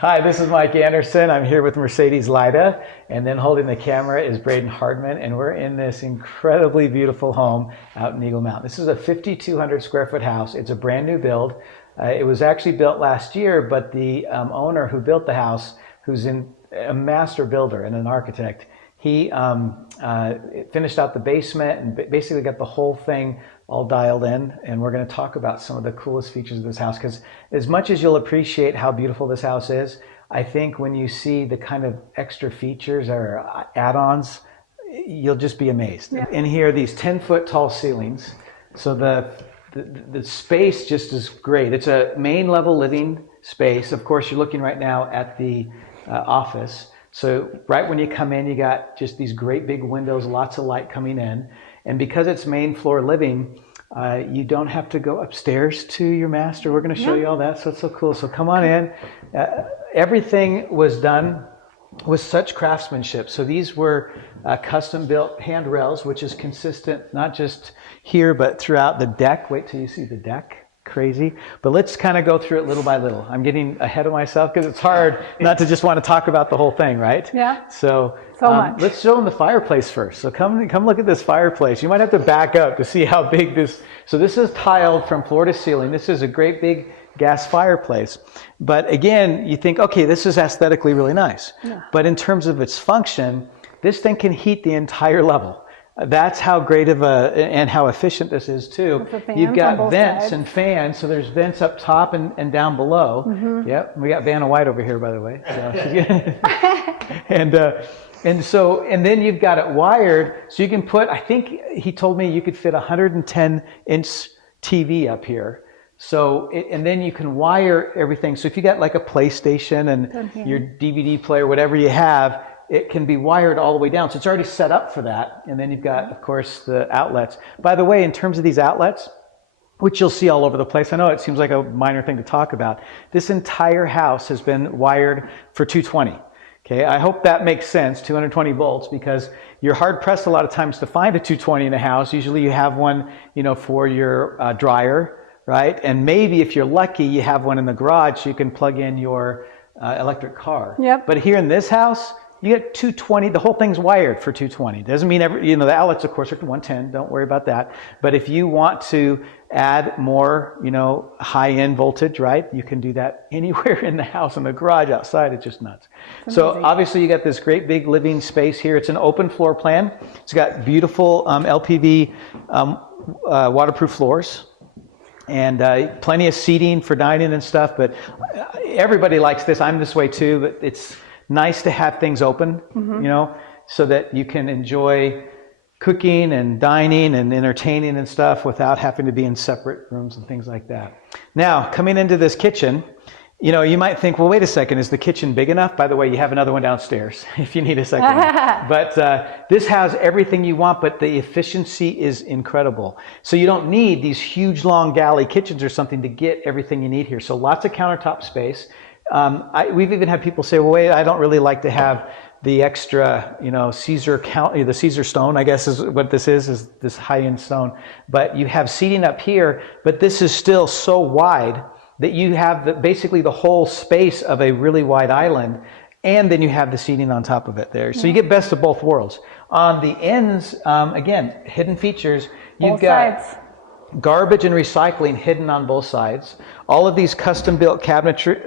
Hi, this is Mike Anderson. I'm here with Mercedes Lida, and then holding the camera is Braden Hardman, and we're in this incredibly beautiful home out in Eagle Mountain. This is a 5,200 square foot house. It's a brand new build. It was actually built last year, but the owner who built the house, who's a master builder and an architect, he finished out the basement and basically got the whole thing all dialed in, and we're going to talk about some of the coolest features of this house, because as much as you'll appreciate how beautiful this house is, I think when you see the kind of extra features or add-ons, you'll just be amazed. Yeah. In here, these 10-foot tall ceilings, so the space just is great. It's a main level living space. Of course, you're looking right now at the office. So right when you come in, you got just these great big windows, lots of light coming in. And because it's main floor living, you don't have to go upstairs to your master. We're going to show you all that, so it's so cool. So come on in. Everything was done with such craftsmanship. So these were custom built handrails, which is consistent not just here, but throughout the deck. Wait till you see the deck. Crazy. But let's kind of go through it little by little. I'm getting ahead of myself because it's hard not to just want to talk about the whole thing, right? Yeah. So much. Let's show them the fireplace first. So come look at this fireplace. You might have to back up to see how big this. So this is tiled from floor to ceiling. This is a great big gas fireplace. But again, you think, okay, this is aesthetically really nice. Yeah. But in terms of its function, this thing can heat the entire level. That's how great of and how efficient this is too. You've got vents and fans, so there's vents up top and down below. Mm-hmm. Yep, we got Vanna White over here, by the way. So, and then you've got it wired, so you can put, I think he told me you could fit a 110-inch TV up here. So, and then you can wire everything. So if you got like a PlayStation and your DVD player, whatever you have, it can be wired all the way down. So it's already set up for that. And then you've got, of course, the outlets. By the way, in terms of these outlets, which you'll see all over the place, I know it seems like a minor thing to talk about. This entire house has been wired for 220. Okay, I hope that makes sense, 220 volts, because you're hard pressed a lot of times to find a 220 in a house. Usually you have one, for your dryer, right? And maybe if you're lucky, you have one in the garage so you can plug in your electric car. Yep. But here in this house, you get 220, the whole thing's wired for 220. Doesn't mean the outlets, of course, are 110. Don't worry about that. But if you want to add more, high-end voltage, right, you can do that anywhere in the house, in the garage, outside. It's just nuts. So obviously you got this great big living space here. It's an open floor plan. It's got beautiful LPV waterproof floors. And plenty of seating for dining and stuff. But everybody likes this. I'm this way too, but it's nice to have things open, so that you can enjoy cooking and dining and entertaining and stuff without having to be in separate rooms and things like that. Now, coming into this kitchen, you might think, well, wait a second, is the kitchen big enough? By the way, you have another one downstairs if you need a second one. But this has everything you want, but the efficiency is incredible. So you don't need these huge, long galley kitchens or something to get everything you need here. So lots of countertop space. We've even had people say, well, wait, I don't really like to have the extra, the Caesar stone, I guess is what this is this high-end stone. But you have seating up here, but this is still so wide that you have basically the whole space of a really wide island, and then you have the seating on top of it there. So you get best of both worlds. On the ends, again, hidden features, you've got garbage and recycling hidden on both sides. All of these custom-built cabinetry,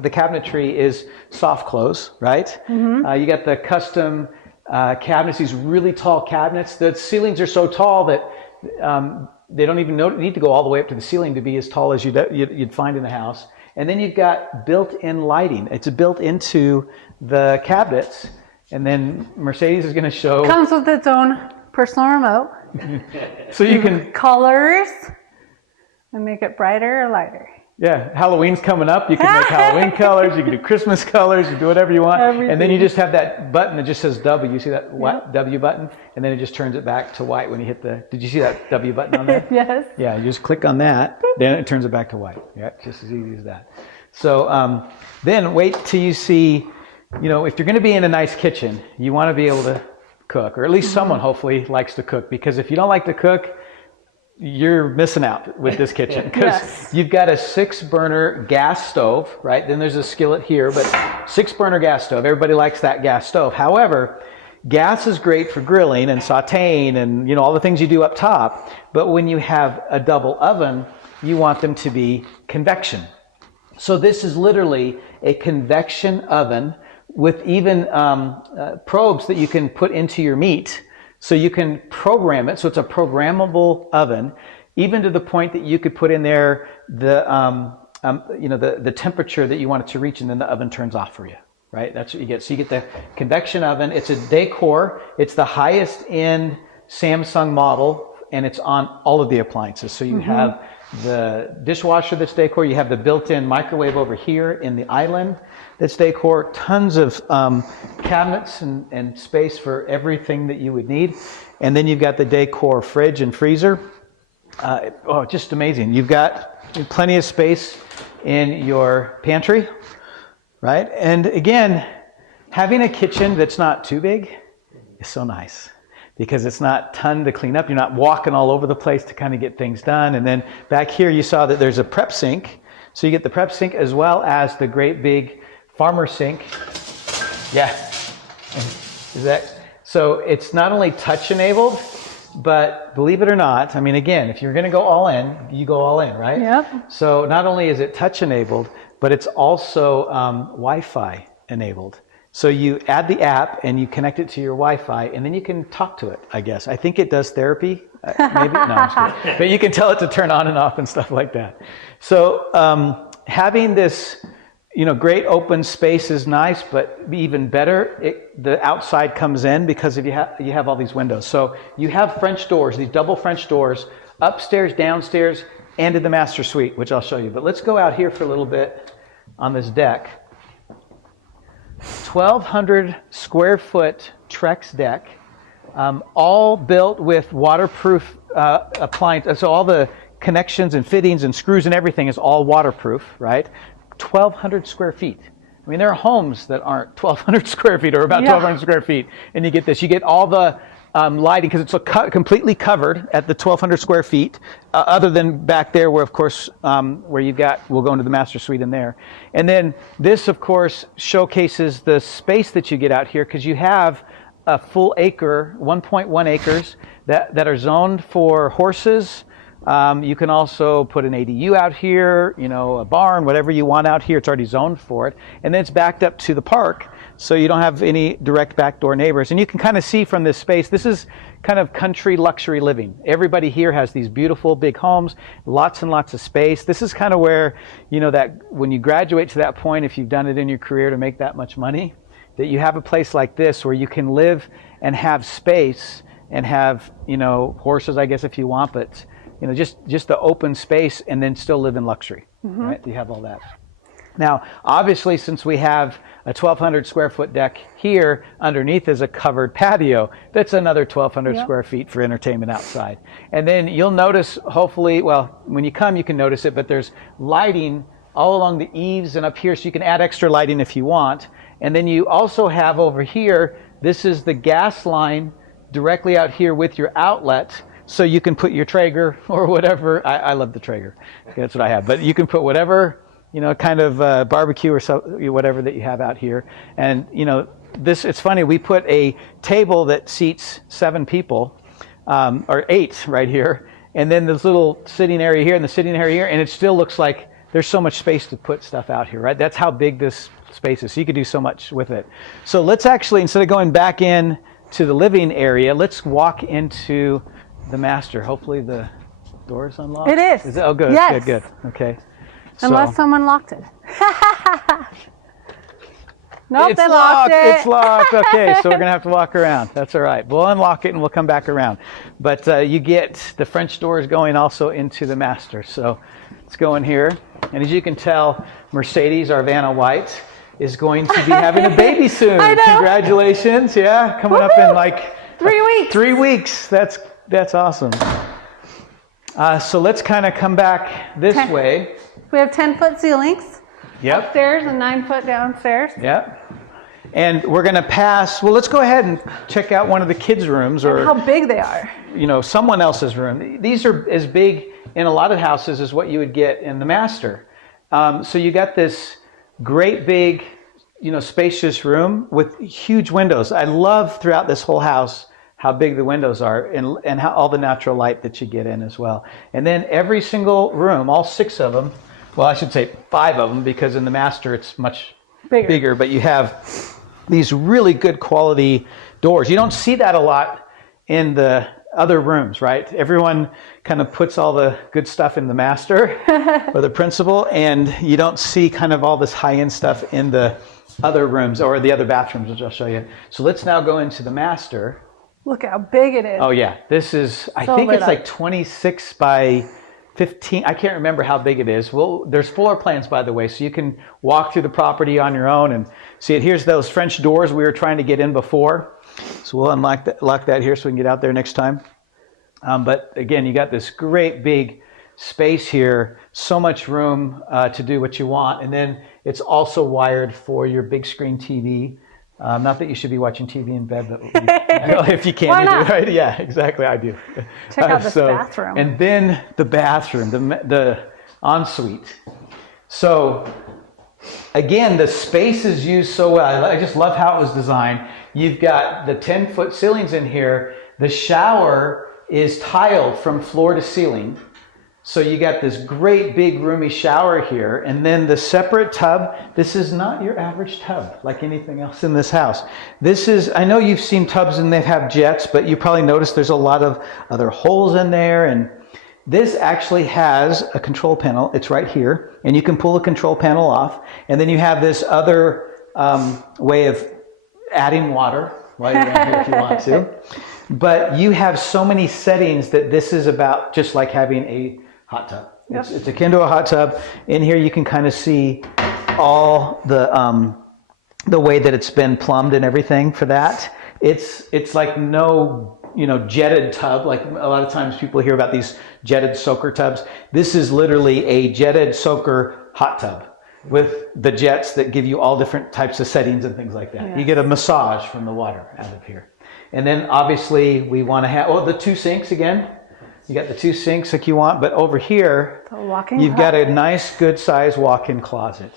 the cabinetry is soft close, right? Mm-hmm. You got the custom cabinets, these really tall cabinets. The ceilings are so tall that they don't even need to go all the way up to the ceiling to be as tall as you'd find in the house. And then you've got built-in lighting. It's built into the cabinets. And then Mercedes is going to show... Comes with its own personal remote. So you can... Colors. And make it brighter or lighter. Yeah, Halloween's coming up. You can make Halloween colors. You can do Christmas colors. You do whatever you want. Everything. And then you just have that button that just says W. You see that W button? And then it just turns it back to white when you hit the... Did you see that W button on there? Yes. Yeah, you just click on that. Then it turns it back to white. Yeah, just as easy as that. So then wait till you see... if you're going to be in a nice kitchen, you want to be able to cook. Or at least someone hopefully likes to cook. Because if you don't like to cook... you're missing out with this kitchen because Yes. you've got a 6-burner gas stove, right? Then there's a skillet here, but 6-burner gas stove. Everybody likes that gas stove. However, gas is great for grilling and sauteing and all the things you do up top. But when you have a double oven, you want them to be convection. So this is literally a convection oven with even probes that you can put into your meat. So you can program it. So it's a programmable oven, even to the point that you could put in there the temperature that you want it to reach, and then the oven turns off for you. Right? That's what you get. So you get the convection oven. It's a decor. It's the highest end Samsung model, and it's on all of the appliances. So you have the dishwasher that's decor. You have the built-in microwave over here in the island that's decor. Tons of cabinets and space for everything that you would need. And then you've got the decor fridge and freezer. Just amazing. You've got plenty of space in your pantry. Right? And again, having a kitchen that's not too big is so nice because it's not a ton to clean up. You're not walking all over the place to kind of get things done. And then back here, you saw that there's a prep sink. So you get the prep sink as well as the great big farmer sink. Yeah. So it's not only touch enabled, but believe it or not, I mean, again, if you're going to go all in, you go all in, right? Yep. So not only is it touch enabled, but it's also Wi-Fi enabled. So you add the app and you connect it to your Wi-Fi, and then you can talk to it, I guess. I think it does therapy, maybe. No, I'm just kidding. But you can tell it to turn on and off and stuff like that. So having this, great open space is nice, but even better, the outside comes in because you have all these windows. So you have French doors, these double French doors, upstairs, downstairs, and in the master suite, which I'll show you. But let's go out here for a little bit on this deck. 1,200 square foot Trex deck, all built with waterproof appliance. So all the connections and fittings and screws and everything is all waterproof, right? 1,200 square feet. I mean, there are homes that aren't 1,200 square feet or about 1,200 square feet, and you get this. You get all the lighting because it's completely covered at the 1,200 square feet, other than back there where, of course, where you've got, we'll go into the master suite in there. And then this, of course, showcases the space that you get out here because you have a full acre, 1.1 acres that are zoned for horses. You can also put an ADU out here, a barn, whatever you want out here. It's already zoned for it. And then it's backed up to the park, so you don't have any direct backdoor neighbors. And you can kind of see from this space, this is kind of country luxury living. Everybody here has these beautiful big homes, lots and lots of space. This is kind of where, that when you graduate to that point, if you've done it in your career to make that much money, that you have a place like this where you can live and have space and have, horses, I guess, if you want, but just the open space and then still live in luxury, right? You have all that. Now, obviously, since we have a 1,200 square foot deck here, underneath is a covered patio. That's another 1,200 square feet for entertainment outside. And then you'll notice, hopefully, well, when you come, you can notice it, but there's lighting all along the eaves and up here, so you can add extra lighting if you want. And then you also have over here, this is the gas line directly out here with your outlet. So you can put your Traeger or whatever. I love the Traeger. That's what I have. But you can put whatever, kind of barbecue or whatever that you have out here. And, it's funny. We put a table that seats 7 people, or 8 right here. And then this little sitting area here and the sitting area here. And it still looks like there's so much space to put stuff out here, right? That's how big this space is. So you could do so much with it. So let's actually, instead of going back in to the living area, let's walk into the master. Hopefully the door is unlocked. It is. Oh, good. Yes. Good. Okay. Unless someone locked it. Nope, It's they locked. locked it. It's locked. Okay, so we're gonna have to walk around. That's all right. We'll unlock it and we'll come back around. But you get the French doors going also into the master. So let's go in here. And as you can tell, Mercedes, our Vanna White, is going to be having a baby soon. I know. Congratulations. Yeah, coming up in like 3 weeks. 3 weeks. That's awesome. So let's kind of come back this way. We have 10-foot ceilings Yep. upstairs and 9-foot downstairs. Yep. And we're going to pass, well, let's go ahead and check out one of the kids' rooms, or And how big they are. someone else's room. These are as big in a lot of houses as what you would get in the master. So you got this great big, spacious room with huge windows. I love throughout this whole house how big the windows are and how all the natural light that you get in as well. And then every single room, all 6 of them, well, I should say 5 of them, because in the master it's much bigger, but you have these really good quality doors. You don't see that a lot in the other rooms, right? Everyone kind of puts all the good stuff in the master or the principal, and you don't see kind of all this high-end stuff in the other rooms or the other bathrooms, which I'll show you. So let's now go into the master. Look how big it is. Oh yeah, this is, I think it's like 26 by 15. I can't remember how big it is. Well, there's floor plans, by the way, so you can walk through the property on your own and see it. Here's those French doors we were trying to get in before. So we'll lock that here so we can get out there next time. But again, you got this great big space here, so much room to do what you want. And then it's also wired for your big screen TV. Not that you should be watching TV in bed, but if you can, you do, right? Yeah, exactly, I do. Check out this bathroom. And then the bathroom, the ensuite. So again, the space is used so well. I just love how it was designed. You've got the 10-foot ceilings in here. The shower is tiled from floor to ceiling. So you got this great big roomy shower here, and then the separate tub. This is not your average tub like anything else in this house. This is, I know you've seen tubs and they have jets, but you probably noticed there's a lot of other holes in there. And this actually has a control panel. It's right here, and you can pull the control panel off. And then you have this other way of adding water while you're in here if you want to. But you have so many settings that this is about just like having a hot tub. Yep. It's akin to a hot tub. In here you can kind of see all the way that it's been plumbed and everything for that. It's like no jetted tub, like a lot of times people hear about these jetted soaker tubs. This is literally a jetted soaker hot tub with the jets that give you all different types of settings and things like that. Yes. You get a massage from the water out of here. And then obviously we want to have, the 2 sinks again. You got the 2 sinks like you want, but over here, you've got a nice, good size walk-in closet.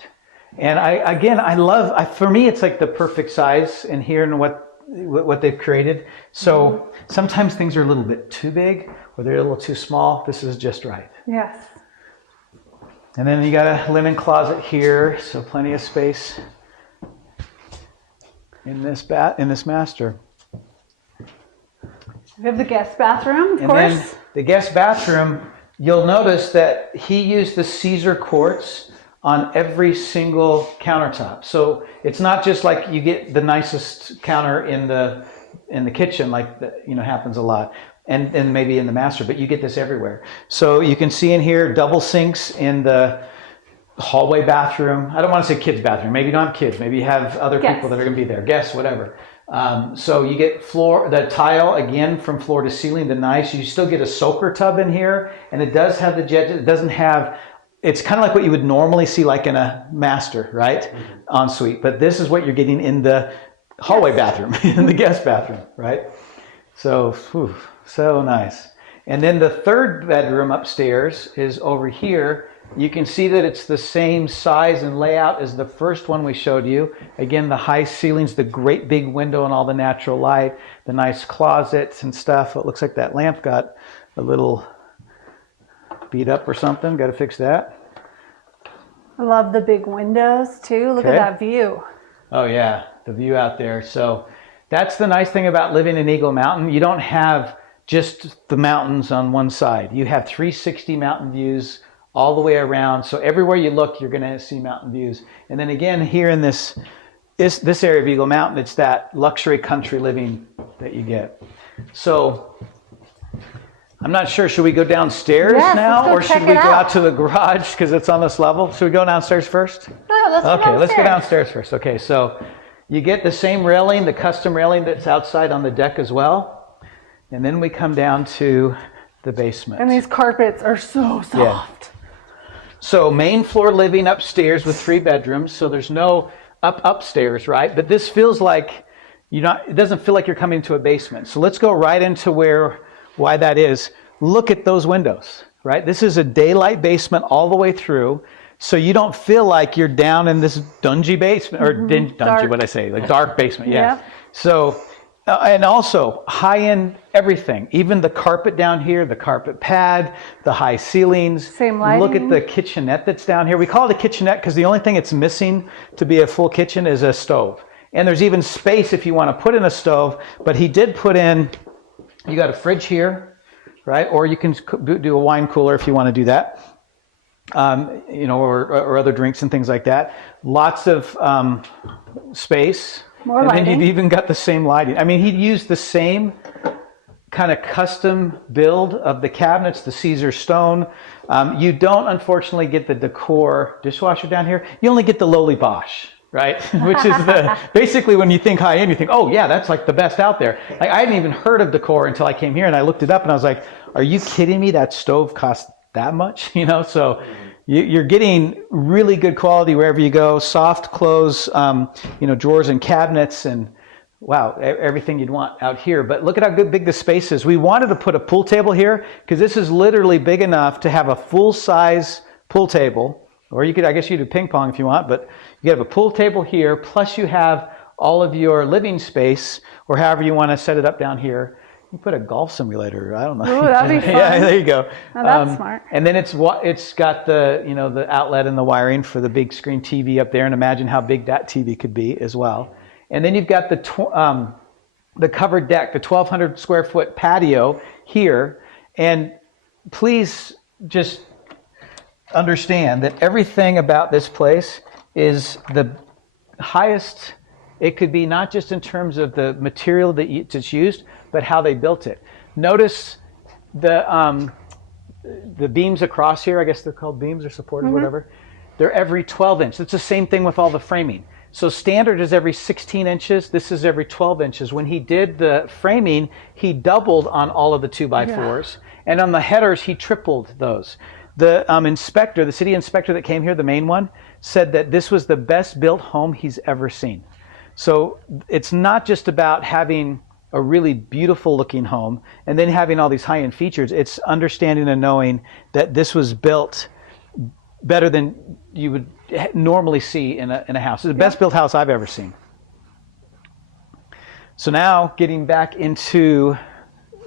And I love, for me, it's like the perfect size in here and what they've created. So sometimes things are a little bit too big or they're a little too small. This is just right. Yes. And then you got a linen closet here, so plenty of space in this master. We have the guest bathroom, of course. And then the guest bathroom, you'll notice that he used the Caesar quartz on every single countertop. So it's not just like you get the nicest counter in the kitchen, like that happens a lot, and maybe in the master, but you get this everywhere. So you can see in here double sinks in the hallway bathroom. I don't want to say kids bathroom. Maybe you don't have kids. Maybe you have other people that are going to be there, guests, whatever. So you get the tile again from floor to ceiling, you still get a soaker tub in here, and it does have the jet. It doesn't have, it's kind of like what you would normally see like in a master, right? Mm-hmm. Ensuite. But this is what you're getting in the hallway bathroom, in the guest bathroom, right? So, so nice. And then the 3rd bedroom upstairs is over here. You can see that it's the same size and layout as the first one we showed you. Again, the high ceilings, the great big window and all the natural light, the nice closets and stuff. It looks like that lamp got a little beat up or something. Got to fix that. I love the big windows too. Look at that view. Oh yeah, the view out there. So that's the nice thing about living in Eagle Mountain. You don't have just the mountains on one side. You have 360 mountain views all the way around. So everywhere you look, you're going to see mountain views. And then again, here in this area of Eagle Mountain, it's that luxury country living that you get. So I'm not sure, should we go downstairs now, or should we go out to the garage because it's on this level? Should we go downstairs first? Let's go downstairs first. Okay, so you get the same railing, the custom railing that's outside on the deck as well. And then we come down to the basement. And these carpets are so soft. Yeah. So main floor living upstairs with 3 bedrooms. So there's no upstairs, right? But this feels like it doesn't feel like you're coming to a basement. So let's go right into why that is. Look at those windows, right? This is a daylight basement all the way through. So you don't feel like you're down in this dungy basement, or dungy, what'd I say? Like dark basement, yeah. Yep. So, and also high-end everything, even the carpet down here, the carpet pad, the high ceilings. Same lighting. Look at the kitchenette that's down here. We call it a kitchenette because the only thing it's missing to be a full kitchen is a stove. And there's even space if you want to put in a stove, but he did put in, you got a fridge here, right? Or you can do a wine cooler if you want to do that. Or other drinks and things like that. Lots of space. More and lighting. then you've even got the same lighting. I mean, he'd used the same kind of custom build of the cabinets, the Caesar stone. You don't, unfortunately, get the decor dishwasher down here. You only get the lowly Bosch, right? Which is basically when you think high end, you think, oh yeah, that's like the best out there. Like I hadn't even heard of decor until I came here and I looked it up and I was like, are you kidding me? That stove costs that much, so you're getting really good quality wherever you go. Soft close, drawers and cabinets, and wow, everything you'd want out here. But look at how big the space is. We wanted to put a pool table here because this is literally big enough to have a full size pool table, or you could do ping pong if you want, but you have a pool table here, plus you have all of your living space, or however you want to set it up down here. You put a golf simulator. I don't know. Ooh, that'd be fun. Yeah, there you go. Oh, that's smart. And then it's got the outlet and the wiring for the big screen TV up there, and imagine how big that TV could be as well. And then you've got the covered deck, the 1,200 square foot patio here. And please just understand that everything about this place is the highest it could be, not just in terms of the material that's used, but how they built it. Notice the beams across here, I guess they're called beams or supporters, whatever. They're every 12 inch. It's the same thing with all the framing. So standard is every 16 inches. This is every 12 inches. When he did the framing, he doubled on all of the 2x4s. And on the headers, he tripled those. The the city inspector that came here, the main one, said that this was the best built home he's ever seen. So it's not just about having a really beautiful looking home and then having all these high-end features. It's understanding and knowing that this was built better than you would normally see in a house. It's the best built house I've ever seen. So now getting back into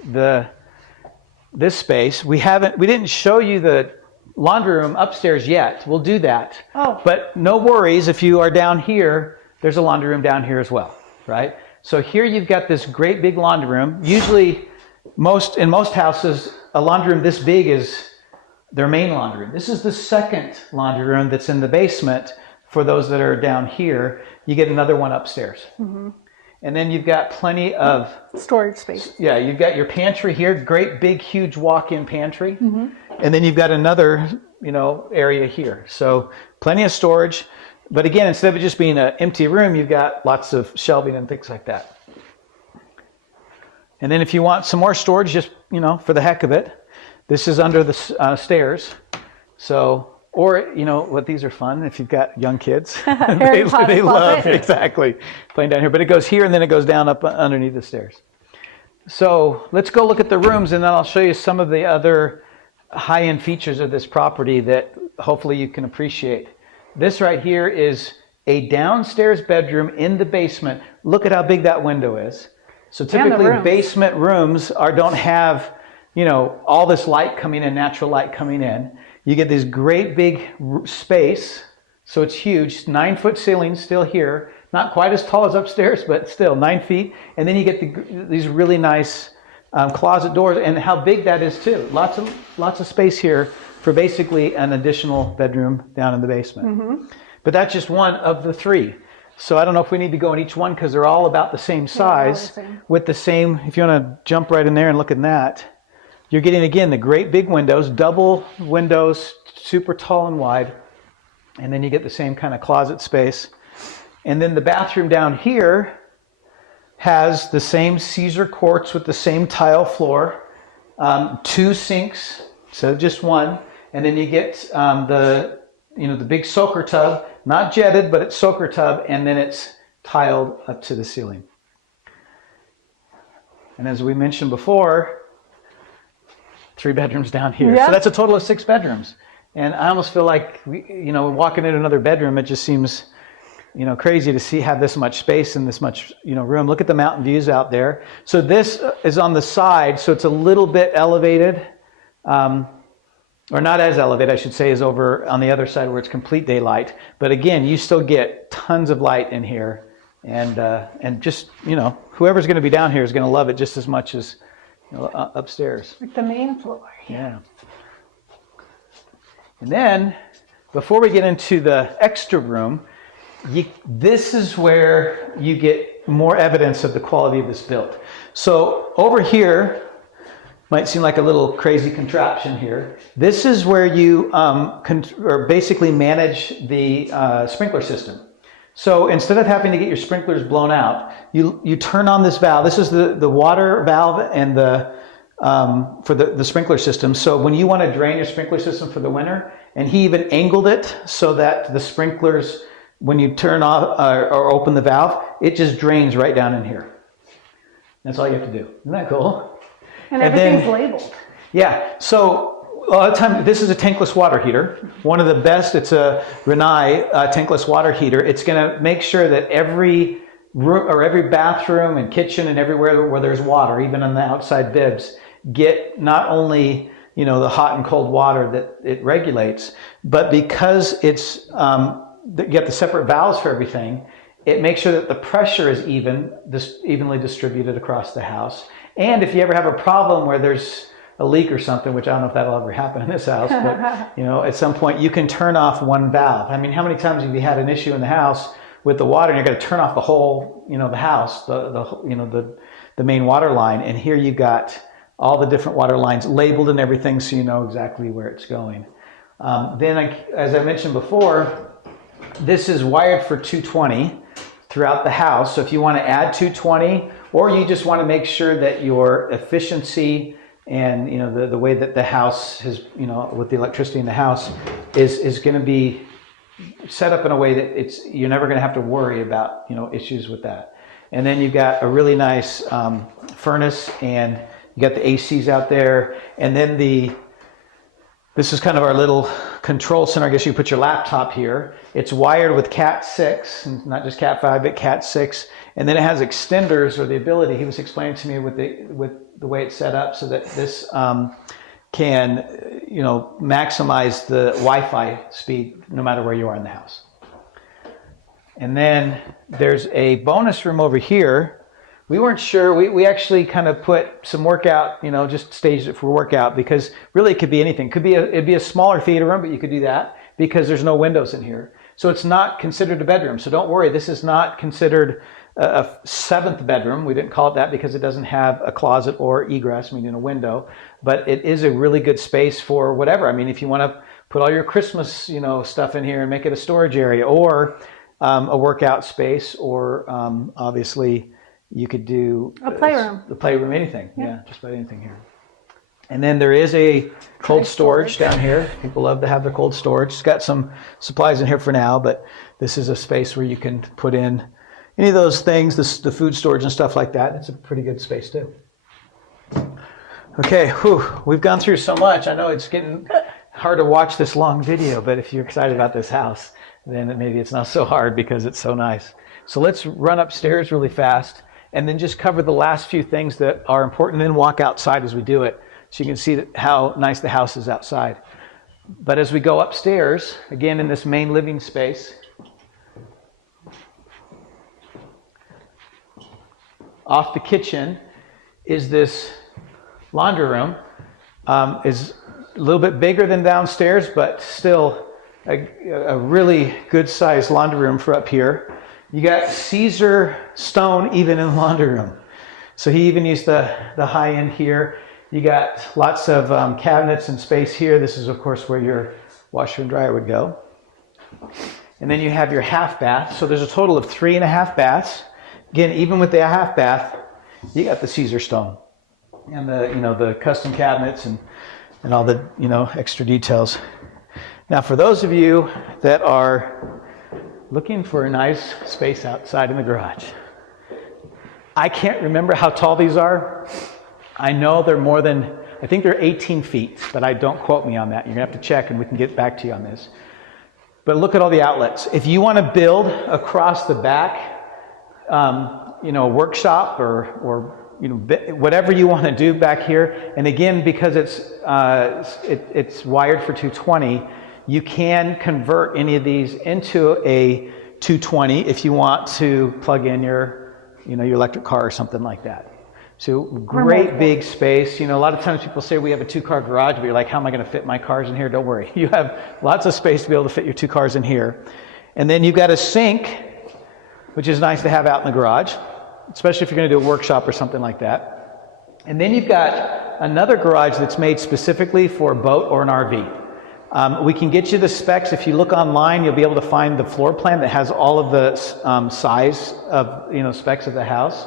this space, we didn't show you the laundry room upstairs yet. We'll do that. Oh. But no worries, if you are down here, there's a laundry room down here as well, right? So here you've got this great big laundry room. Usually, in most houses, a laundry room this big is their main laundry room. This is the second laundry room that's in the basement. For those that are down here, you get another one upstairs. Mm-hmm. And then you've got plenty of storage space. Yeah, you've got your pantry here, great big huge walk-in pantry. Mm-hmm. And then you've got another, area here. So plenty of storage. But again, instead of it just being an empty room, you've got lots of shelving and things like that. And then if you want some more storage, just, for the heck of it, this is under the stairs. So, or, what these are fun if you've got young kids. they love, exactly, playing down here. But it goes here and then it goes down up underneath the stairs. So let's go look at the rooms and then I'll show you some of the other high-end features of this property that hopefully you can appreciate. This right here is a downstairs bedroom in the basement. Look at how big that window is. So typically basement rooms don't have, all this light coming in, natural light coming in. You get this great big space. So it's huge, 9-foot ceilings still here. Not quite as tall as upstairs, but still 9 feet. And then you get these really nice closet doors, and how big that is too. Lots of space here for basically an additional bedroom down in the basement. Mm-hmm. But that's just one of the three. So I don't know if we need to go in each one because they're all about the same size. With the same, if you want to jump right in there and look at that, you're getting, again, the great big windows, double windows, super tall and wide. And then you get the same kind of closet space. And then the bathroom down here has the same Caesar quartz with the same tile floor, 2 sinks, so just one. And then you get the the big soaker tub, not jetted, but it's soaker tub, and then it's tiled up to the ceiling. And as we mentioned before, 3 bedrooms down here. Yep. So that's a total of 6 bedrooms. And I almost feel like, walking into another bedroom, it just seems, crazy to have this much space and this much, room. Look at the mountain views out there. So this is on the side, so it's a little bit elevated, or not as elevated, I should say, as over on the other side where it's complete daylight. But again, you still get tons of light in here. And just, whoever's going to be down here is going to love it just as much as upstairs. Like the main floor. Yeah. And then, before we get into the extra room, this is where you get more evidence of the quality of this build. So over here, might seem like a little crazy contraption here. This is where you basically manage the sprinkler system. So instead of having to get your sprinklers blown out, you turn on this valve. This is the water valve and for the sprinkler system. So when you want to drain your sprinkler system for the winter, and he even angled it so that the sprinklers, when you turn off or open the valve, it just drains right down in here. That's all you have to do. Isn't that cool? And everything's labeled. Yeah. So a lot of times, this is a tankless water heater. One of the best. It's a Rinnai tankless water heater. It's going to make sure that every room or every bathroom and kitchen and everywhere where there's water, even on the outside bibs, get not only the hot and cold water that it regulates, but because it's you get the separate valves for everything, it makes sure that the pressure is evenly distributed across the house. And if you ever have a problem where there's a leak or something, which I don't know if that'll ever happen in this house, but at some point you can turn off one valve. I mean, how many times have you had an issue in the house with the water and you're going to turn off the whole, the house, the main water line, and here you've got all the different water lines labeled and everything, so you know exactly where it's going. Then, as I mentioned before, this is wired for 220 throughout the house. So if you want to add 220, or you just want to make sure that your efficiency and the way that the house has, with the electricity in the house is going to be set up in a way that you're never going to have to worry about issues with that. And then you've got a really nice furnace, and you got the ACs out there, and then this is kind of our little control center. I guess you put your laptop here. It's wired with Cat 6, and not just Cat 5, but Cat 6. And then it has extenders, or the ability, he was explaining to me with the way it's set up, so that this can, maximize the Wi-Fi speed no matter where you are in the house. And then there's a bonus room over here. We weren't sure. We actually kind of put some workout, just staged it for workout, because really it could be anything. It'd be a smaller theater room, but you could do that because there's no windows in here. So it's not considered a bedroom. So don't worry, this is not considered a 7th bedroom. We didn't call it that because it doesn't have a closet or egress, meaning a window. But it is a really good space for whatever. I mean, if you want to put all your Christmas, stuff in here and make it a storage area, or a workout space, or obviously you could do a playroom. The playroom, anything. Yeah, just about anything here. And then there is a cold storage down here. People love to have their cold storage. It's got some supplies in here for now, but this is a space where you can put in any of those things, the food storage and stuff like that. It's a pretty good space too. Okay, we've gone through so much. I know it's getting hard to watch this long video, but if you're excited about this house, then maybe it's not so hard because it's so nice. So let's run upstairs really fast and then just cover the last few things that are important, and then walk outside as we do it, so you can see how nice the house is outside. But as we go upstairs, again in this main living space, off the kitchen is this laundry room. Is a little bit bigger than downstairs, but still a really good sized laundry room for up here. You got Caesar stone even in the laundry room. So he even used the high end here. You got lots of cabinets and space here. This is, of course, where your washer and dryer would go. And then you have your half bath. So there's a total of 3.5 baths. Again, even with the half bath, you got the Caesar stone and the custom cabinets and all the extra details. Now, for those of you that are looking for a nice space outside in the garage, I can't remember how tall these are. I know they're more than, I think they're 18 feet, but don't quote me on that. You're gonna have to check and we can get back to you on this. But look at all the outlets. If you want to build across the back, a workshop or whatever you want to do back here, and again, because it's wired for 220, you can convert any of these into a 220 if you want to plug in your electric car or something like that. So great big space. A lot of times people say we have a 2-car garage, but you're like, how am I going to fit my cars in here? Don't worry. You have lots of space to be able to fit your 2 cars in here. And then you've got a sink, which is nice to have out in the garage, especially if you're going to do a workshop or something like that. And then you've got another garage that's made specifically for a boat or an RV. We can get you the specs. If you look online, you'll be able to find the floor plan that has all of the size of specs of the house.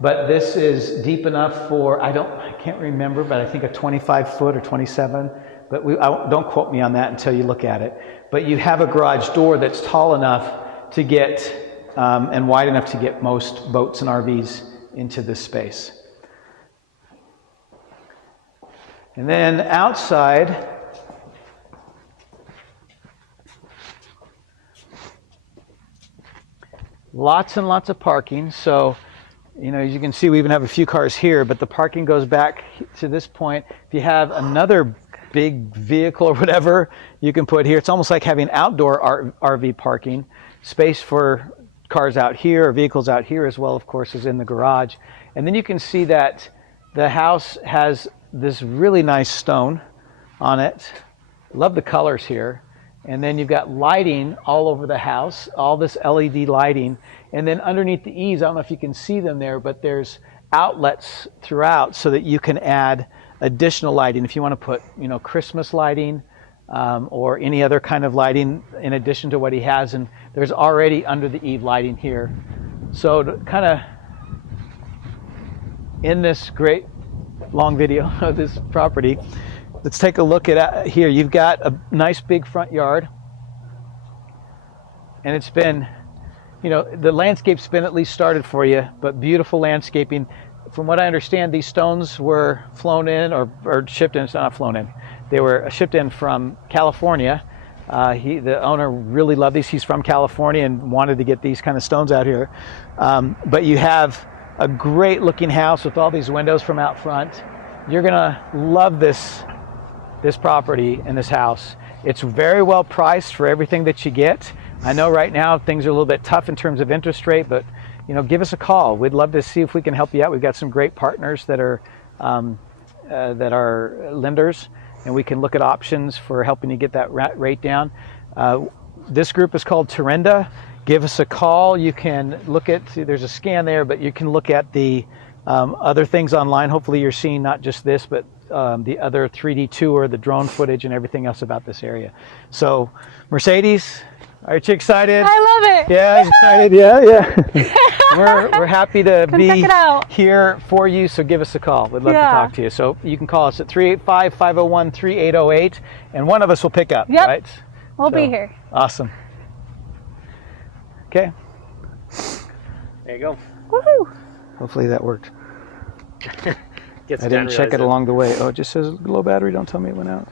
But this is deep enough for, I can't remember, but I think a 25 foot or 27. But don't quote me on that until you look at it. But you have a garage door that's tall enough to get, and wide enough to get most boats and RVs into this space. And then outside, lots and lots of parking. So, as you can see, we even have a few cars here, but the parking goes back to this point. If you have another big vehicle or whatever, you can put here. It's almost like having outdoor RV parking, space for cars out here or vehicles out here as well, of course, as in the garage. And then you can see that the house has this really nice stone on it. Love the colors here. And then you've got lighting all over the house, all this LED lighting. And then underneath the eaves, I don't know if you can see them there, but there's outlets throughout so that you can add additional lighting. If you want to put, Christmas lighting or any other kind of lighting in addition to what he has. And there's already under the eave lighting here. So to kind of end this great long video of this property, let's take a look at here. You've got a nice big front yard. And it's been, the landscape's been at least started for you, but beautiful landscaping. From what I understand, these stones were flown in or shipped in. It's not flown in. They were shipped in from California. The owner really loved these. He's from California and wanted to get these kind of stones out here. But you have a great looking house with all these windows from out front. You're gonna love this property and this house. It's very well priced for everything that you get. I know right now things are a little bit tough in terms of interest rate, but give us a call. We'd love to see if we can help you out. We've got some great partners that are lenders, and we can look at options for helping you get that rate down. This group is called Terenda. Give us a call. You can look at, there's a scan there, but you can look at the other things online. Hopefully you're seeing not just this, but the other 3D tour, the drone footage, and everything else about this area. So, Mercedes, aren't you excited? I love it. Yeah, excited. Yeah. We're happy to Come be check it out. here for you. So give us a call. We'd love to talk to you. So you can call us at 385-501-3808, and one of us will pick up. Yep. Right? We'll be here. Awesome. Okay. There you go. Woohoo! Hopefully that worked. I didn't check it along the way. Oh, it just says low battery. Don't tell me it went out.